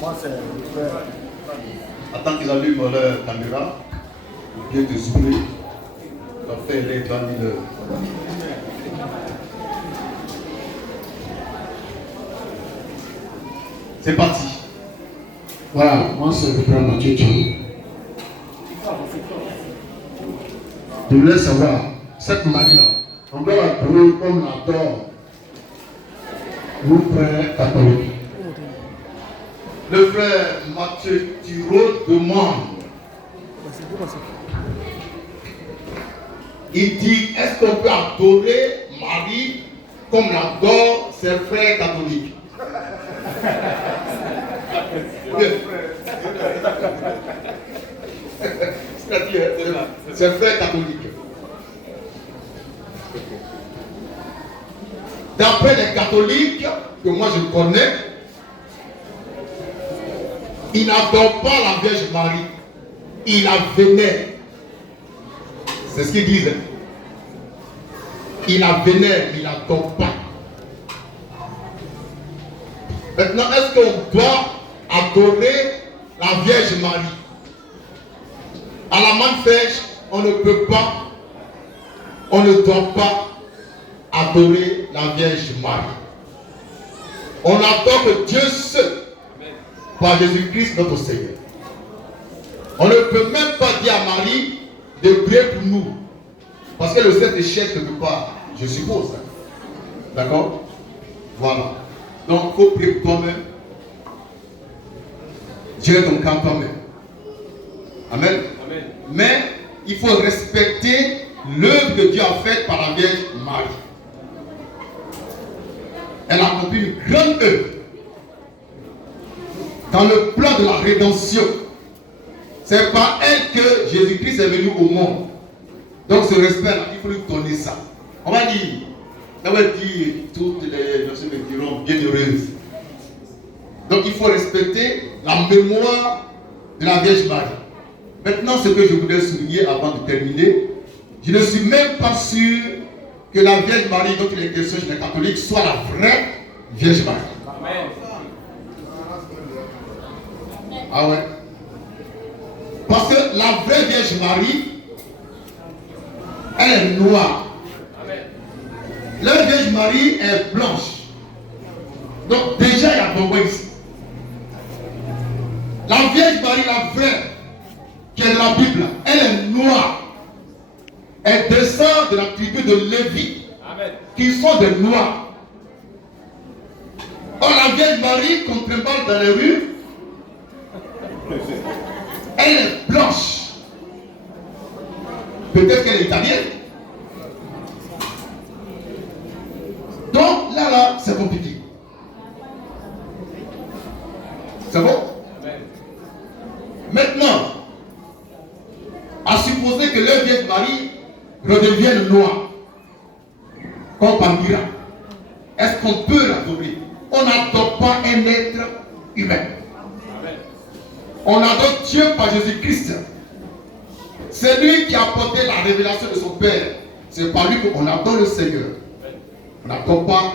Moi, c'est le frère. Attends qu'ils allument leur caméra, ou bien te zoomer. Leur frère est dans le. C'est parti. Voilà, moi c'est le frère Mathieu Tchou. Je voulais savoir, cette Marie-là, on doit la trouver comme la dort ou frère catholique. Le frère Mathieu Thiraud demande. Il dit, est-ce qu'on peut adorer Marie comme l'adorent ses frères catholiques? C'est-à-dire, ses frères catholiques. D'après les catholiques que moi je connais, ils n'adorent pas la Vierge Marie. Ils la vénèrent. C'est ce qu'ils disent. Ils la vénèrent, ils ne l'adorent pas. Maintenant, est-ce qu'on doit adorer la Vierge Marie? À la Manfèche, on ne peut pas, on ne doit pas adorer la Vierge Marie. On adore que Dieu seul, par Jésus-Christ notre Seigneur. On ne peut même pas dire à Marie de prier pour nous. Parce que le Saint-Échec quelque part, je suppose. D'accord? Voilà. Donc, il faut prier pour toi-même. Dieu ton camp toi-même. Amen. Amen. Mais il faut respecter l'œuvre que Dieu a faite par la Vierge Marie. Elle a accompli une grande œuvre dans le plan de la rédemption. C'est par elle que Jésus-Christ est venu au monde. Donc ce respect-là, il faut lui donner ça. On va dire, toutes les nations me diront bienheureuses. Donc il faut respecter la mémoire de la Vierge Marie. Maintenant, ce que je voudrais souligner avant de terminer, je ne suis même pas sûr que la Vierge Marie, dont il est question chez les catholiques, soit la vraie Vierge Marie. Amen. Ah ouais. Parce que la vraie Vierge Marie, elle est noire. Amen. La Vierge Marie est blanche. Donc déjà il y a bon ici. La Vierge Marie, la vraie, qui est de la Bible, elle est noire. Elle descend de la tribu de Lévi, amen, qui sont des noirs. Or la Vierge Marie, qu'on trimballe dans les rues, elle est blanche. Peut-être qu'elle est italienne. Donc là, c'est compliqué. C'est bon? Maintenant, à supposer que leur Vierge Marie redevienne noire, comme par miracle, est-ce qu'on peut l'adorer? On n'adore pas un être humain. On adore Dieu par Jésus-Christ. C'est lui qui a apporté la révélation de son Père. C'est par lui qu'on adore le Seigneur. On n'adore pas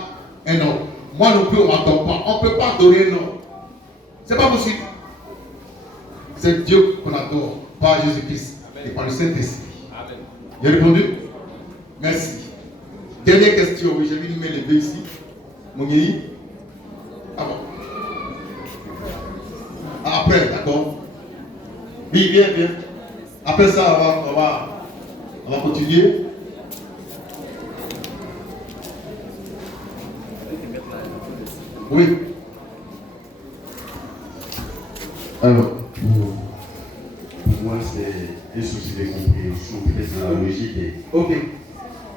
un homme. Moi non plus, on n'adore pas. On ne peut pas adorer un homme. C'est pas possible. C'est Dieu qu'on adore par Jésus-Christ et par le Saint-Esprit. J'ai répondu? Merci. Dernière question. Oui, j'ai vu me lever ici. Mon guéri. Ah bon. Après, d'accord. Oui, viens. Après ça, on va continuer. Oui. Alors, pour moi, c'est un souci de compréhension, peut-être dans la logique. Ok.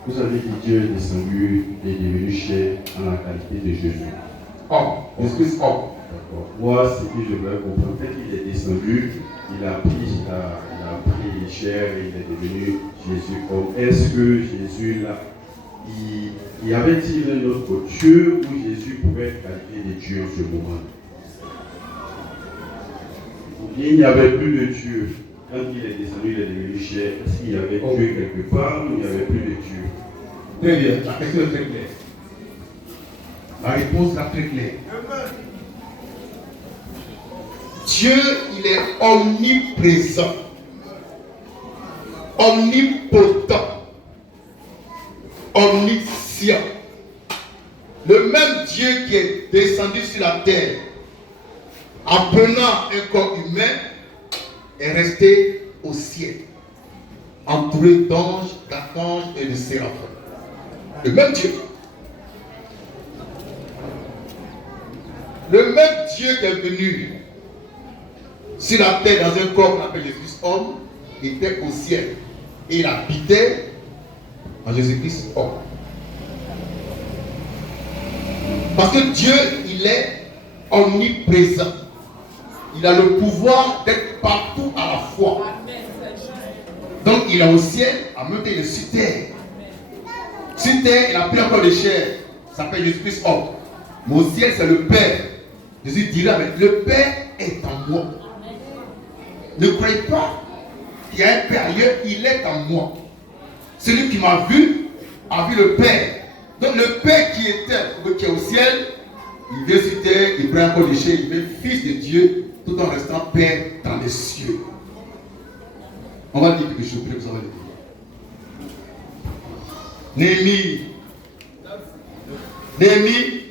Vous savez que Dieu est descendu et est devenu chair en la qualité de Jésus. Oh, excuse, oh. D'accord. Moi, ce que je veux comprendre, peut-être qu'il est descendu, il a pris chair et il est devenu Jésus homme. Est-ce que Jésus, là, y avait-il un autre Dieu où Jésus pouvait être qualifié de Dieu en ce moment? Il n'y avait plus de Dieu. Quand il est descendu, il est devenu chair. Est-ce qu'il y avait Dieu quelque part ou il n'y avait plus de Dieu? Très bien, la question est très claire. La réponse est très claire. Dieu, il est omniprésent, omnipotent, omniscient. Le même Dieu qui est descendu sur la terre en prenant un corps humain est resté au ciel, entouré d'anges, d'archanges et de séraphins. Le même Dieu. Le même Dieu qui est venu sur la terre dans un corps qu'on appelle Jésus homme, était au ciel. Et il habitait en Jésus-Christ homme. Parce que Dieu, il est omniprésent. Il a le pouvoir d'être partout à la fois. Donc il est au ciel, en même temps il est sur terre. Sur terre, il a pris un corps de chair. Ça s'appelle Jésus-Christ homme. Mais au ciel, c'est le Père. Jésus dira, mais le Père est en moi. Ne croyez pas qu'il y a un Père ailleurs, il est en moi. Celui qui m'a vu a vu le Père. Donc le Père qui est au ciel, il vient sur terre, il prend un corps de chair, il devient fils de Dieu, tout en restant Père dans les cieux. On va dire quelque chose, puis vous allez le dire. Néhémie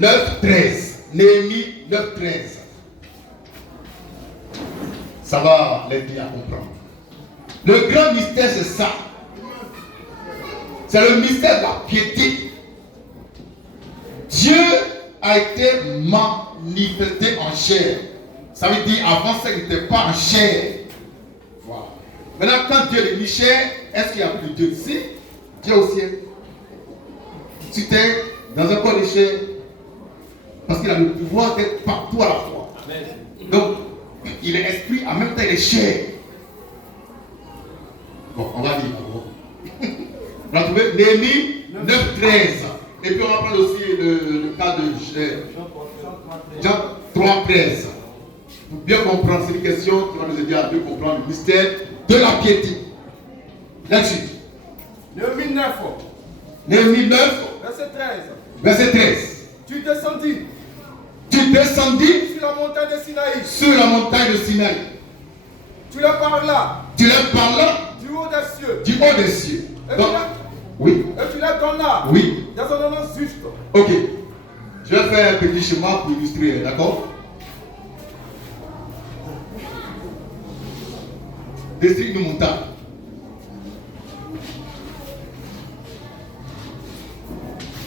9:13. Néhémie 9:13. Ça va l'aider à comprendre. Le grand mystère, c'est ça. C'est le mystère de la piété. Dieu a été manifesté en chair. Ça veut dire, avant ça, il n'était pas en chair. Voilà. Maintenant, quand Dieu est mis chair, est-ce qu'il y a plus de Dieu? Si, Dieu au ciel. Tu t'es dans un corps de chair. Parce qu'il a le pouvoir d'être partout à la fois. Amen. Donc, il est esprit, en même temps il est chair. Bon, on va dire. On va trouver Néhémie 9:13. Et puis on va prendre aussi le cas de Jean 3:13. Pour bien comprendre, c'est une question qui va nous aider à mieux comprendre le mystère de la piété. Là-dessus. Néhémie 9. Néhémie 9. Verset 13. Verset 13. Tu descendis. Tu descendis Sur la montagne de Sinaï. sur la montagne de Sinaï. Tu leur parlas. Tu leur parlas Du haut des cieux. du haut des cieux. Et Donc, oui. tu leur donnas. Oui. Dans un nom juste. Ok. Je vais faire un petit schéma pour illustrer, d'accord? Décide une montagne.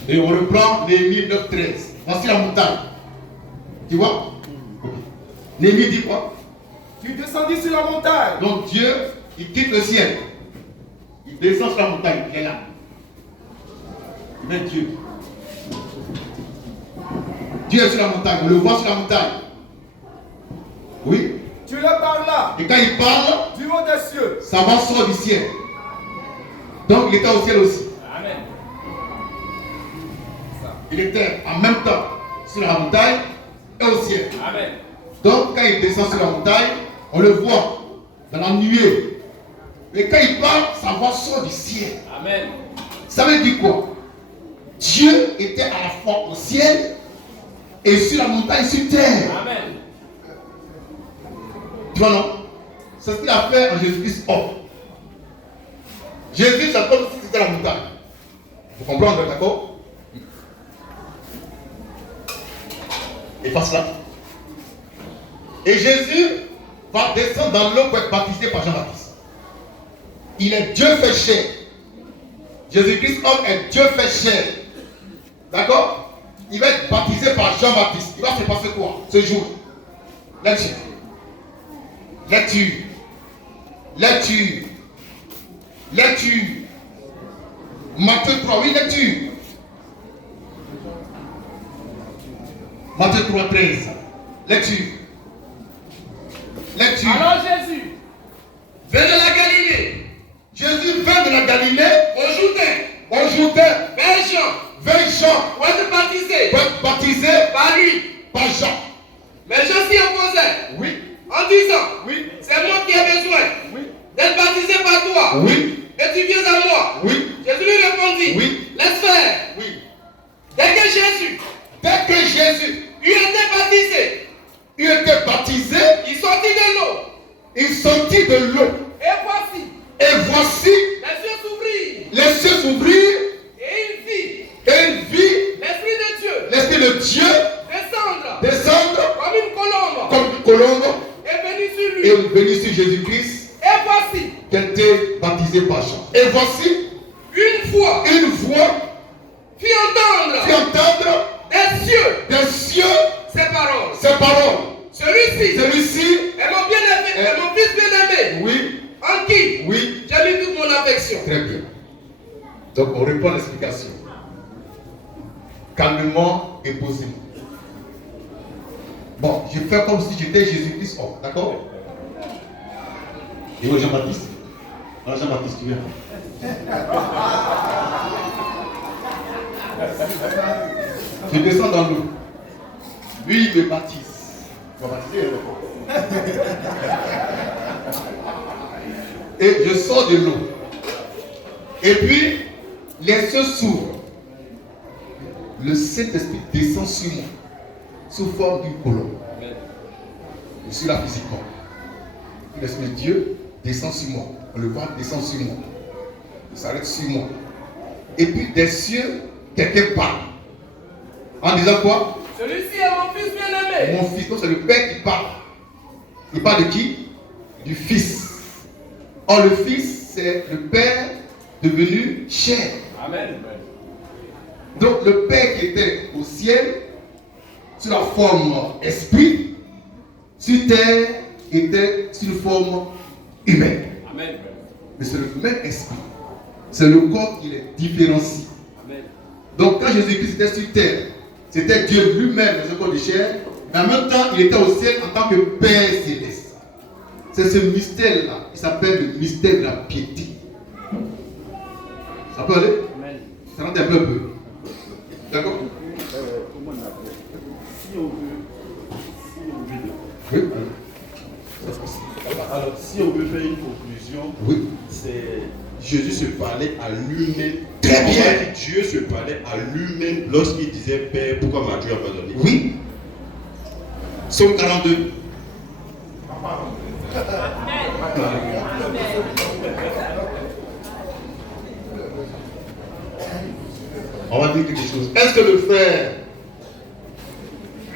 Et on reprend Néhémie 9:13. Voici la montagne. Tu vois? Okay. Néhémie dit quoi? Tu descendis sur la montagne. Donc Dieu, il quitte le ciel. Il descend sur la montagne. Il est là. Il met Dieu. Dieu est sur la montagne. On le voit sur la montagne. Oui. Tu leur parlas. Et quand il parle, Du haut des cieux. sa voix sort du ciel. Donc il était au ciel aussi. Amen. Il était en même temps sur la montagne et au ciel. Amen. Donc quand il descend sur la montagne, on le voit dans la nuée. Et quand il parle, sa voix sort du ciel. Amen. Ça veut dire quoi? Dieu était à la fois au ciel et sur la montagne, sur terre. Amen. Tu vois, non? C'est ce qu'il a fait en Jésus-Christ homme. Jésus, c'est comme si c'était la montagne. Vous comprenez, d'accord? Et passe là. Et Jésus va descendre dans l'eau pour être baptisé par Jean-Baptiste. Il est Dieu fait chair. Jésus-Christ homme est Dieu fait chair. D'accord? Il va être baptisé par Jean-Baptiste. Il va se passer quoi ce jour? Lecture. Lecture. Lecture. Lecture. Matthieu 3, oui, lecture. Matthieu 3, 13. Lecture. Lecture. Alors Jésus Vers de la Galilée. Jésus vint de la Galilée au Jourdain. Vers Jean. pour être baptisé Pour être baptisé par lui. par Jean. Mais Jean s'y opposait Oui. en disant, Oui. c'est moi qui ai besoin Oui. d'être baptisé par toi. Oui. Et tu viens à moi. Oui. Jésus lui répondit, Oui. laisse faire. Oui. Dès que Jésus Dès que Jésus eut été baptisé, eut été était baptisé, il sortit de l'eau. il sortit de l'eau. Et voici, Et voici, les cieux s'ouvrirent. les cieux s'ouvrirent Et et il vit l'Esprit de Dieu l'Esprit de Dieu descendre comme une colombe comme une colombe et venir sur lui. et venir sur Jésus-Christ Et voici, qui a été baptisé par Jean. Et voici, une voix une voix fit entendre fit entendre des cieux ces paroles. Celui-ci Celui-ci, est mon bien-aimé, est mon fils bien-aimé, oui, en qui oui, j'ai mis toute mon affection. très bien. Donc on reprend l'explication. Calmement et posément. Bon, je fais comme si j'étais Jésus-Christ, d'accord? Et moi Jean-Baptiste. Alors Jean-Baptiste, tu viens. Je descends dans l'eau. Lui, il me baptise. Tu vas baptiser, et je sors de l'eau. Et puis, les cieux s'ouvrent. Le Saint-Esprit descend sur moi, sous forme d'une colombe. Je suis là physiquement. L'Esprit de Dieu descend sur moi. On le voit descend sur moi. Il s'arrête sur moi. Et puis, des cieux, quelqu'un parle. En disant quoi? Celui-ci est mon fils bien-aimé. Mon fils, donc c'est le Père qui parle. Il parle de qui? Du Fils. Or, le Fils, c'est le Père devenu chair. Amen. Donc, le Père qui était au ciel, sous la forme esprit, sur terre, était sous une forme humaine. Amen. Mais c'est le même esprit. C'est le corps qui les différencie. Amen. Donc, quand Jésus-Christ était sur terre, c'était Dieu lui-même dans ce corps de chair, mais en même temps, il était au ciel en tant que Père céleste. C'est ce mystère-là, il s'appelle le mystère de la piété. Ça peut aller? Amen. Ça rentre un peu. D'accord? Si on veut, Oui. alors, si on veut faire une conclusion, Oui. c'est Jésus se parlait à lui-même. Très bien. En fait, Dieu se parlait à lui-même lorsqu'il disait Père, pourquoi m'as-tu abandonné? Oui. Psaume 42. On va dire quelque chose. Est-ce que le frère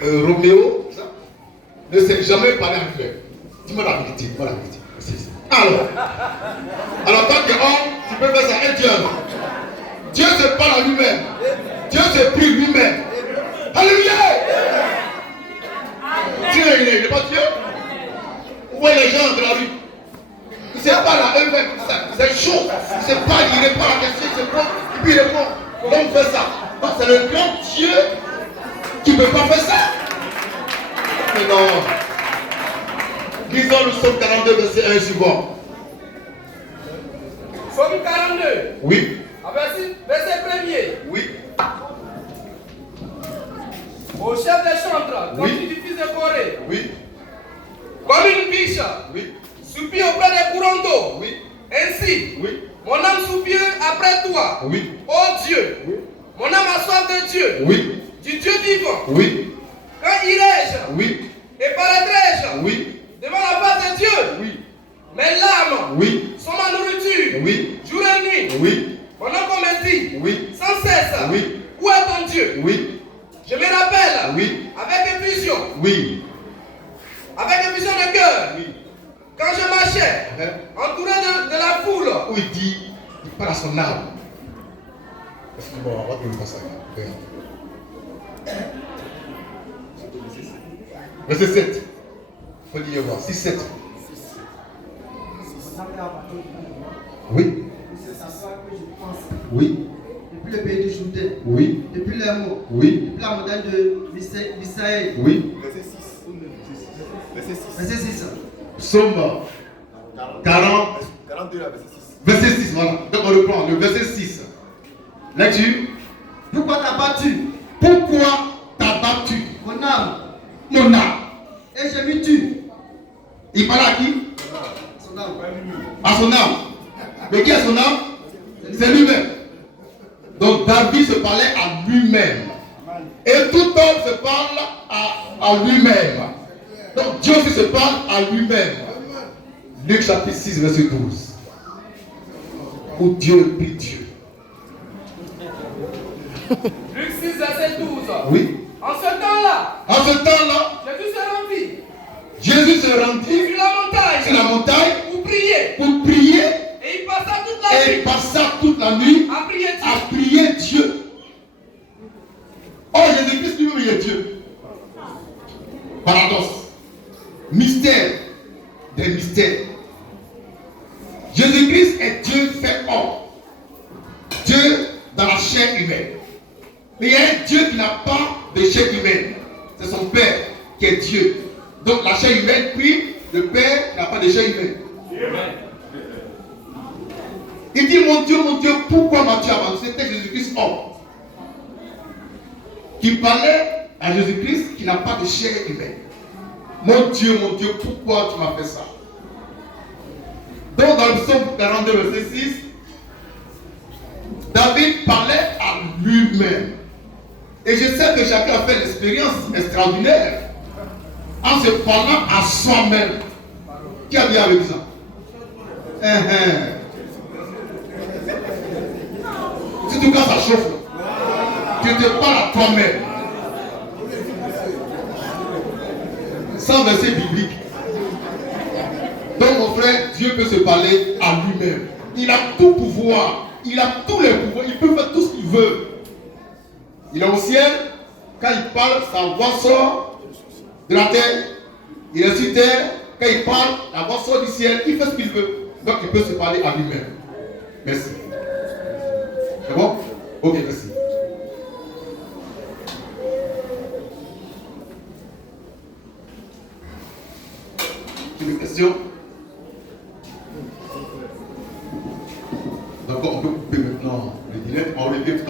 Roméo ne s'est jamais parlé à lui-même? Dis-moi la vérité. Dis-moi la vérité. Alors, tant qu'homme, tu peux faire ça. Et Dieu se parle à lui-même. Dieu se prie lui-même. Alléluia! Dieu, il n'est pas Dieu. Où voyez les gens de la rue? Ils se parlent à eux-mêmes. C'est chaud. Ils se parlent, ils répondent à la question, ils se posent, et puis ils répondent. Donc fait ça. Donc c'est le grand Dieu qui ne peut pas faire ça. Mais non. Lisons le psaume 42, verset 1 suivant. Psaume 42. Oui. Verset 1er. Oui. Au chef des chantres, Oui. comme du fils de Corée, Oui. comme une biche, Oui. soupire auprès des courants d'eau. Oui. Ainsi, Oui. mon âme soupire après toi. Oui. Ô Dieu, Oui. mon âme a soif de Dieu, Oui. du Dieu vivant. Oui. Quand irai-je Oui. et paraîtrai-je Oui. devant la face de Dieu? Oui. Mes larmes Oui. sont ma nourriture, Oui. jour et nuit. Oui. Pendant qu'on me dit Oui. sans cesse, Oui. où est ton Dieu? Oui. Je me rappelle Oui. avec effusion, Oui. avec effusion de cœur, Oui. quand je marchais, entouré de la foule. Où il dit, il parle à son âme. Parce que bon, on va trouver ça. Verset 7. Il faut lire voir. 6, 7. Oui. C'est à ça que je pense. Oui. Depuis le pays de Judée, Oui. depuis les mots, Oui. depuis la montagne de Misaël. Oui. Verset 6. Verset 6. Verset 6. Psaume 40. 42 là, verset 6. Verset 6, voilà. Donc on reprend le verset 6. Lecture. Pourquoi t'as battu Pourquoi t'as battu mon âme mon âme? et j'ai mis tu Il parle à qui? son âme? À son âme. Mais qui a son âme? C'est lui-même. Donc David se parlait à lui-même. Et tout homme se parle à lui-même. Donc Dieu aussi se parle à lui-même. Luc chapitre 6, verset 12. Où Dieu prie Dieu. Luc 6, verset 12. Oui. En ce temps-là, En ce temps-là, Jésus se rendit Jésus se rendit sur la montagne sur la montagne pour prier. pour prier Et il passa toute la et nuit passa toute la nuit à prier Dieu. à prier Dieu. Oh, Jésus-Christ lui-même il est Dieu. Paradoxe. Mystère des mystères. Jésus-Christ est Dieu fait homme. Dieu dans la chair humaine. Mais il y a un Dieu qui n'a pas de chair humaine. C'est son Père qui est Dieu. Donc la chair humaine, puis le Père qui n'a pas de chair humaine. Il dit, mon Dieu, pourquoi m'as-tu abandonné? C'était Jésus-Christ homme. Qui parlait à Jésus-Christ qui n'a pas de chair humaine. Mon Dieu, pourquoi tu m'as fait ça? Donc dans le psaume 42, verset 6, David parlait à lui-même. Et je sais que chacun a fait l'expérience extraordinaire en se parlant à soi-même. Qui a dit avec ça? Surtout quand ça chauffe, tu te parles à toi-même. Sans verset biblique. Donc mon frère, Dieu peut se parler à lui-même. Il a tout pouvoir. Il a tous les pouvoirs. Il peut faire tout ce qu'il veut. Il est au ciel. Quand il parle, sa voix sort de la terre. Il est sur terre. Quand il parle, la voix sort du ciel. Il fait ce qu'il veut. Donc il peut se parler à lui-même. Merci. C'est bon? Ok, merci. Une question? Donc on peut couper maintenant le direct.